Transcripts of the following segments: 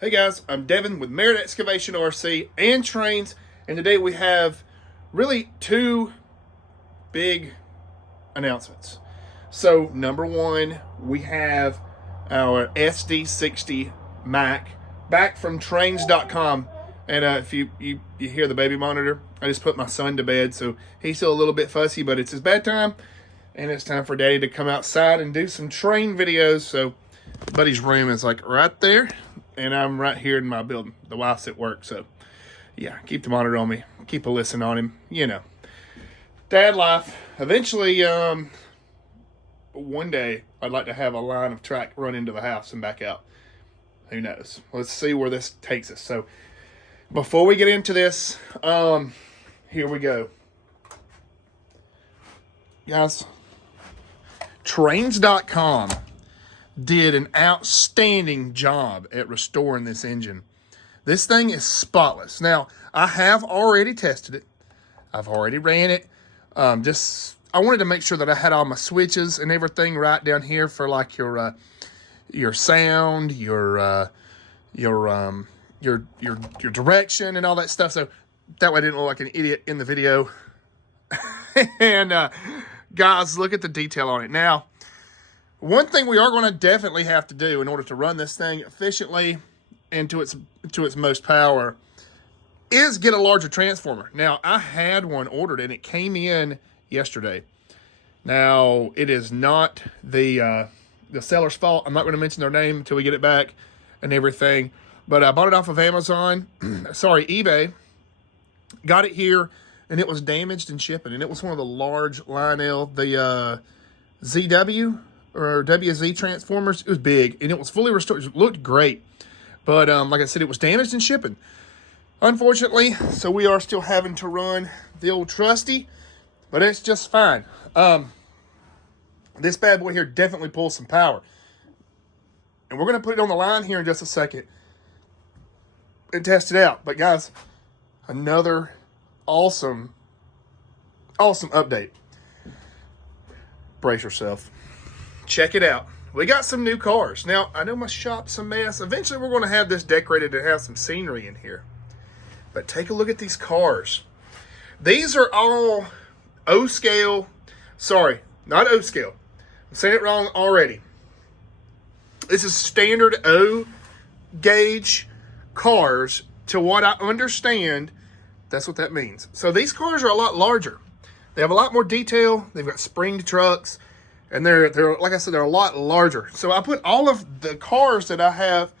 Hey guys, I'm Devin with Merit Excavation RC and Trains, and today we have really two big announcements. So number one, we have our SD60 Mac back from trains.com. And if you hear the baby monitor, I just put my son to bed, so he's still a little bit fussy, but it's his bedtime, and it's time for Daddy to come outside and do some train videos. So Buddy's room is like right there, and I'm right here in my building. The wife's at work, so yeah, keep the monitor on me, keep a listen on him, you know. Dad life. Eventually, one day, I'd like to have a line of track run into the house and back out. Who knows? Let's see where this takes us. So before we get into this, here we go. Guys, trains.com did an outstanding job at restoring this engine. This thing is spotless. Now, I have already tested it. I've already ran it. I wanted to make sure that I had all my switches and everything right down here for like your sound, your direction and all that stuff. So that way I didn't look like an idiot in the video. And guys, look at the detail on it. Now, one thing we are going to definitely have to do in order to run this thing efficiently and to its most power is get a larger transformer. Now, I had one ordered and it came in yesterday. Now, it is not the seller's fault. I'm not going to mention their name until we get it back and everything. But I bought it off of Amazon, eBay, got it here, and it was damaged in shipping. And it was one of the large Lionel, the ZW or WZ transformers. It was big, and it was fully restored. It looked great. But like I said, it was damaged in shipping, unfortunately. So we are still having to run the old trusty, but it's just fine. This bad boy here definitely pulls some power. And we're going to put it on the line here in just a second and test it out. But guys, another awesome update. Brace yourself. Check it out. We got some new cars. Now, I know my shop's a mess. Eventually, we're going to have this decorated and have some scenery in here. But take a look at these cars. These are all O-scale. Sorry, not O-scale. I'm saying it wrong already. This is standard O-gauge cars. To what I understand, that's what that means. So these cars are a lot larger. They have a lot more detail. They've got springed trucks. And they're like I said, they're a lot larger. So I put all of the cars that I have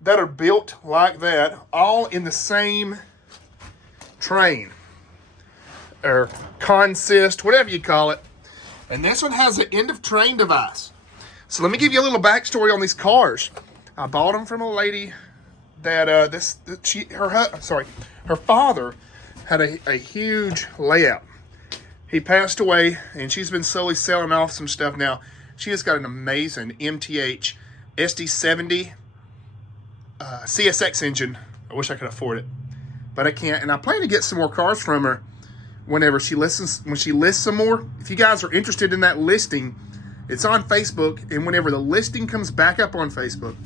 that are built like that all in the same train or consist, whatever you call it. And this one has an end of train device. So let me give you a little backstory on these cars. I bought them from a lady that her father had a huge layout. He passed away, and she's been slowly selling off some stuff now. She has got an amazing MTH SD60 CSX engine. I wish I could afford it, but I can't. And I plan to get some more cars from her when she lists some more. If you guys are interested in that listing, it's on Facebook, and whenever the listing comes back up on Facebook,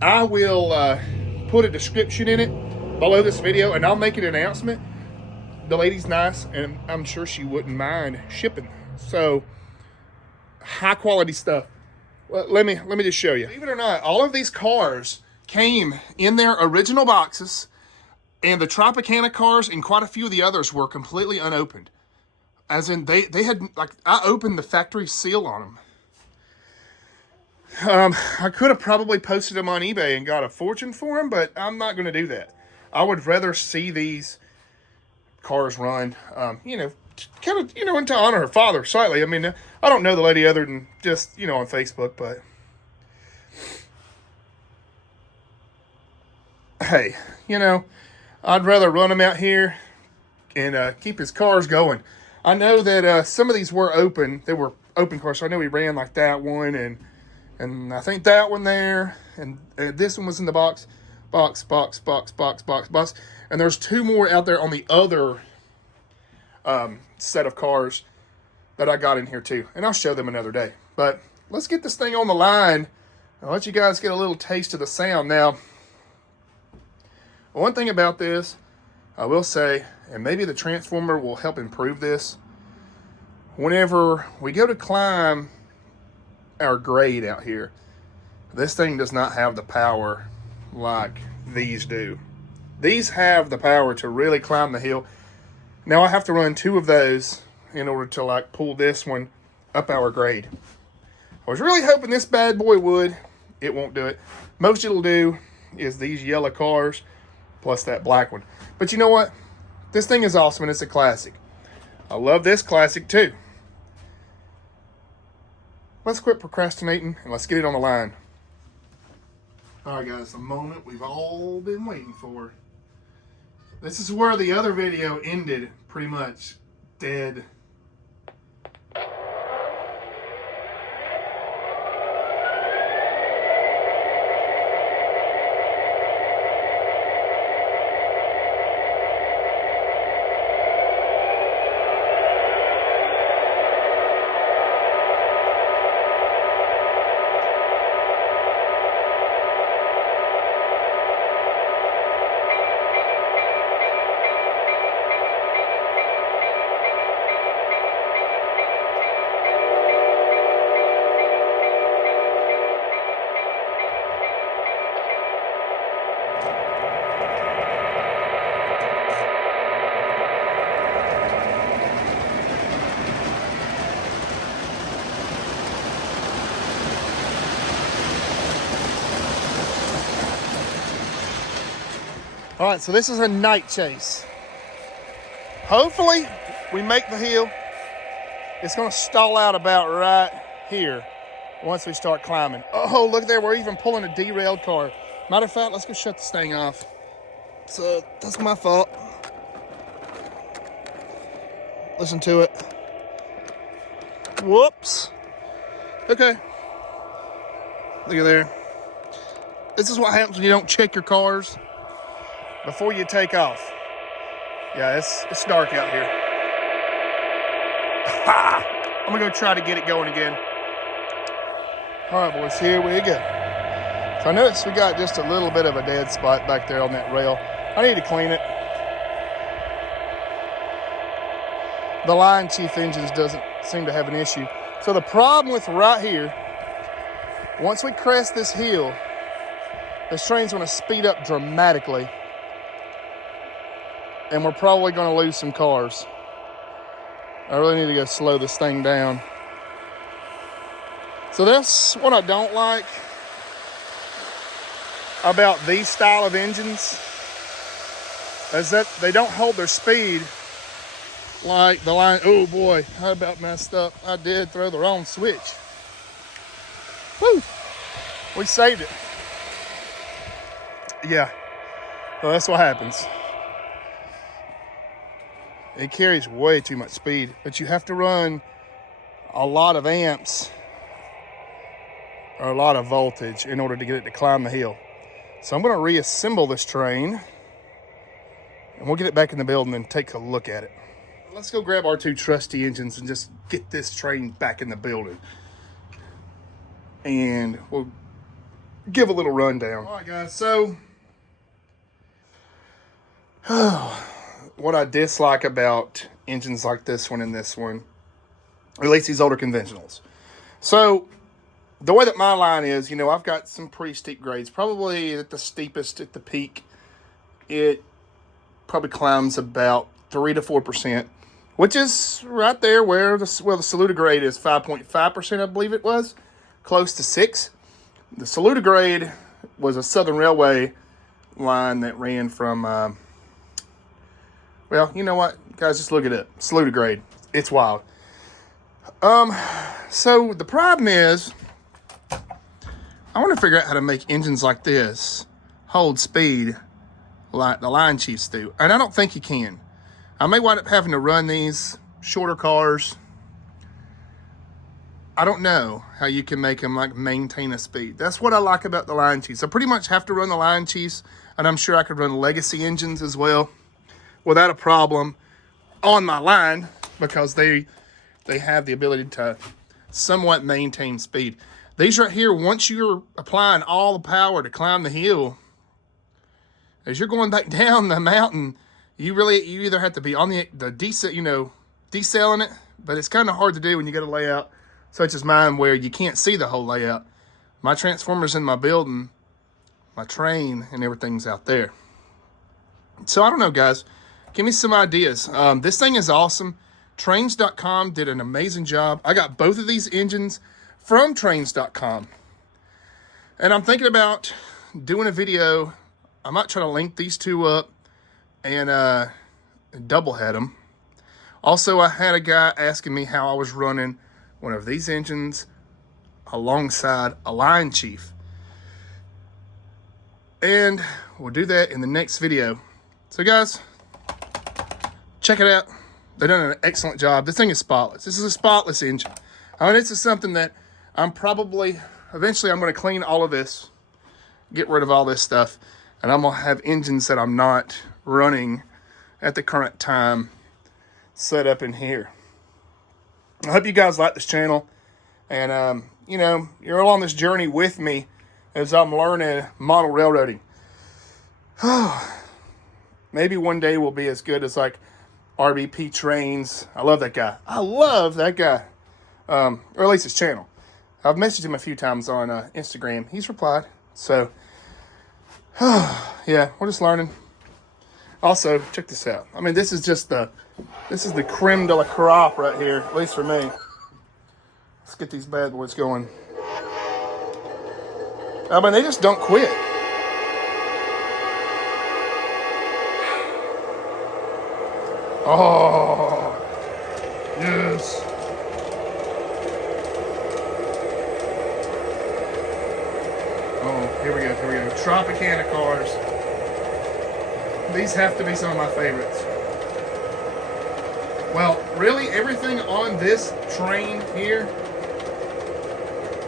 I will put a description in it below this video, and I'll make an announcement. The lady's nice, and I'm sure she wouldn't mind shipping. So, high quality stuff. Well, let me just show you. Believe it or not, all of these cars came in their original boxes, and the Tropicana cars and quite a few of the others were completely unopened. As in, they had, like, I opened the factory seal on them. I could have probably posted them on eBay and got a fortune for them, but I'm not going to do that. I would rather see these cars run, kind of, and to honor her father slightly. I mean, I don't know the lady other than just, on Facebook, but hey, I'd rather run him out here and keep his cars going. I know that some of these were open. They were open cars, so I know he ran like that one, and I think that one there, and this one was in the box. And there's two more out there on the other set of cars that I got in here too. And I'll show them another day. But let's get this thing on the line I'll let you guys get a little taste of the sound. Now, one thing about this, I will say, and maybe the transformer will help improve this, whenever we go to climb our grade out here, this thing does not have the power like these do. These have the power to really climb the hill. Now I have to run 2 of those in order to like pull this one up our grade. I was really hoping this bad boy would. It won't do it. Most it'll do is these yellow cars plus that black one. But you know what? This thing is awesome and it's a classic. I love this classic too. Let's quit procrastinating and let's get it on the line. All right, guys, the moment we've all been waiting for. This is where the other video ended, pretty much dead. All right, so this is a night chase. Hopefully, we make the hill. It's gonna stall out about right here once we start climbing. Oh, look there, we're even pulling a derailed car. Matter of fact, let's go shut this thing off. So, that's my fault. Listen to it. Whoops. Okay. Look at there. This is what happens when you don't check your cars before you take off. Yeah, it's dark out here. Ha! I'm gonna go try to get it going again. All right, boys, here we go. So I noticed we got just a little bit of a dead spot back there on that rail. I need to clean it. The Lion Chief engines doesn't seem to have an issue. So the problem with right here, once we crest this hill, this train's gonna speed up dramatically. And we're probably going to lose some cars. I really need to go slow this thing down. So that's what I don't like about these style of engines, is that they don't hold their speed like the Lion. Oh boy, I about messed up. I did throw the wrong switch. Woo! We saved it. Yeah, so that's what happens. It carries way too much speed, but you have to run a lot of amps or a lot of voltage in order to get it to climb the hill. So I'm going to reassemble this train and we'll get it back in the building and take a look at it. Let's go grab our 2 trusty engines and just get this train back in the building. And we'll give a little rundown. All right, guys, so what I dislike about engines like this one and this one, or at least these older conventionals. So the way that my line is, you know, I've got some pretty steep grades. Probably at the steepest, at the peak, it probably climbs about 3 to 4%, which is right there where the Saluda grade is 5.5%, I believe it was, close to 6. The Saluda grade was a Southern Railway line that ran from well, you know what, guys, just look at it. Saluda grade. It's wild. So the problem is, I want to figure out how to make engines like this hold speed like the Lion Chiefs do. And I don't think you can. I may wind up having to run these shorter cars. I don't know how you can make them like maintain a speed. That's what I like about the Lion Chiefs. I pretty much have to run the Lion Chiefs, and I'm sure I could run legacy engines as well without a problem on my line, because they have the ability to somewhat maintain speed. These right here, once you're applying all the power to climb the hill, as you're going back down the mountain, you either have to be on the decelling it, but it's kind of hard to do when you got a layout such as mine where you can't see the whole layout. My transformer's in my building, my train and everything's out there. So I don't know, guys. Give me some ideas. This thing is awesome. Trains.com did an amazing job. I got both of these engines from Trains.com. And I'm thinking about doing a video. I might try to link these two up and double head them. Also, I had a guy asking me how I was running one of these engines alongside a Lion Chief. And we'll do that in the next video. So guys, check it out. They've done an excellent job. This thing is spotless. This is a spotless engine. I mean, this is something that eventually I'm going to clean all of this, get rid of all this stuff, and I'm going to have engines that I'm not running at the current time set up in here. I hope you guys like this channel, and you know, you're all on this journey with me as I'm learning model railroading. Maybe one day we'll be as good as like RBP Trains. I love that guy. I love that guy. Or at least his channel. I've messaged him a few times on Instagram. He's replied. So, yeah, we're just learning. Also, check this out. I mean, this is the creme de la crop right here, at least for me. Let's get these bad boys going. I mean, they just don't quit. Oh, yes. Oh, here we go. Tropicana cars. These have to be some of my favorites. Well, really, everything on this train here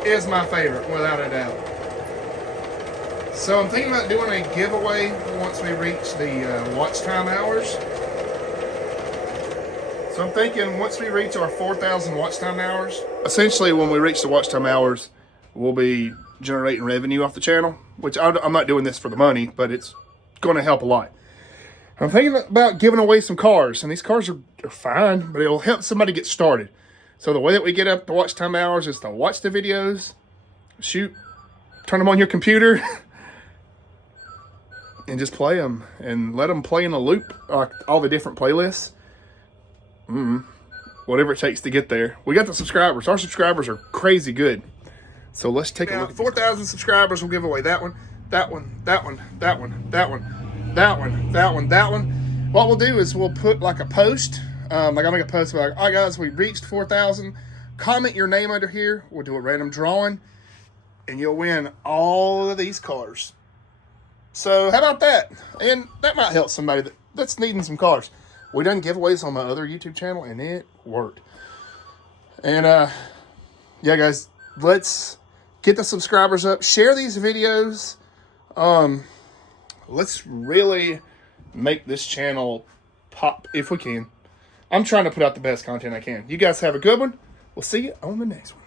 is my favorite, without a doubt. So I'm thinking about doing a giveaway once we reach the watch time hours. So I'm thinking once we reach our 4,000 watch time hours, essentially when we reach the watch time hours, we'll be generating revenue off the channel, which I'm not doing this for the money, but it's going to help a lot. I'm thinking about giving away some cars, and these cars are fine, but it'll help somebody get started. So the way that we get up the watch time hours is to watch the videos, turn them on your computer, and just play them, and let them play in a loop, like all the different playlists. Whatever it takes to get there. We got the subscribers. Our subscribers are crazy good. So let's take a look. 4,000 subscribers, we'll give away that one, that one, that one, that one, that one, that one, that one, that one. What we'll do is we'll put like a post. Like I'll make a post about, all right guys, we reached 4,000. Comment your name under here. We'll do a random drawing, and you'll win all of these cars. So how about that? And that might help somebody that's needing some cars. We done giveaways on my other YouTube channel, and it worked. And yeah, guys, let's get the subscribers up. Share these videos. Let's really make this channel pop if we can. I'm trying to put out the best content I can. You guys have a good one. We'll see you on the next one.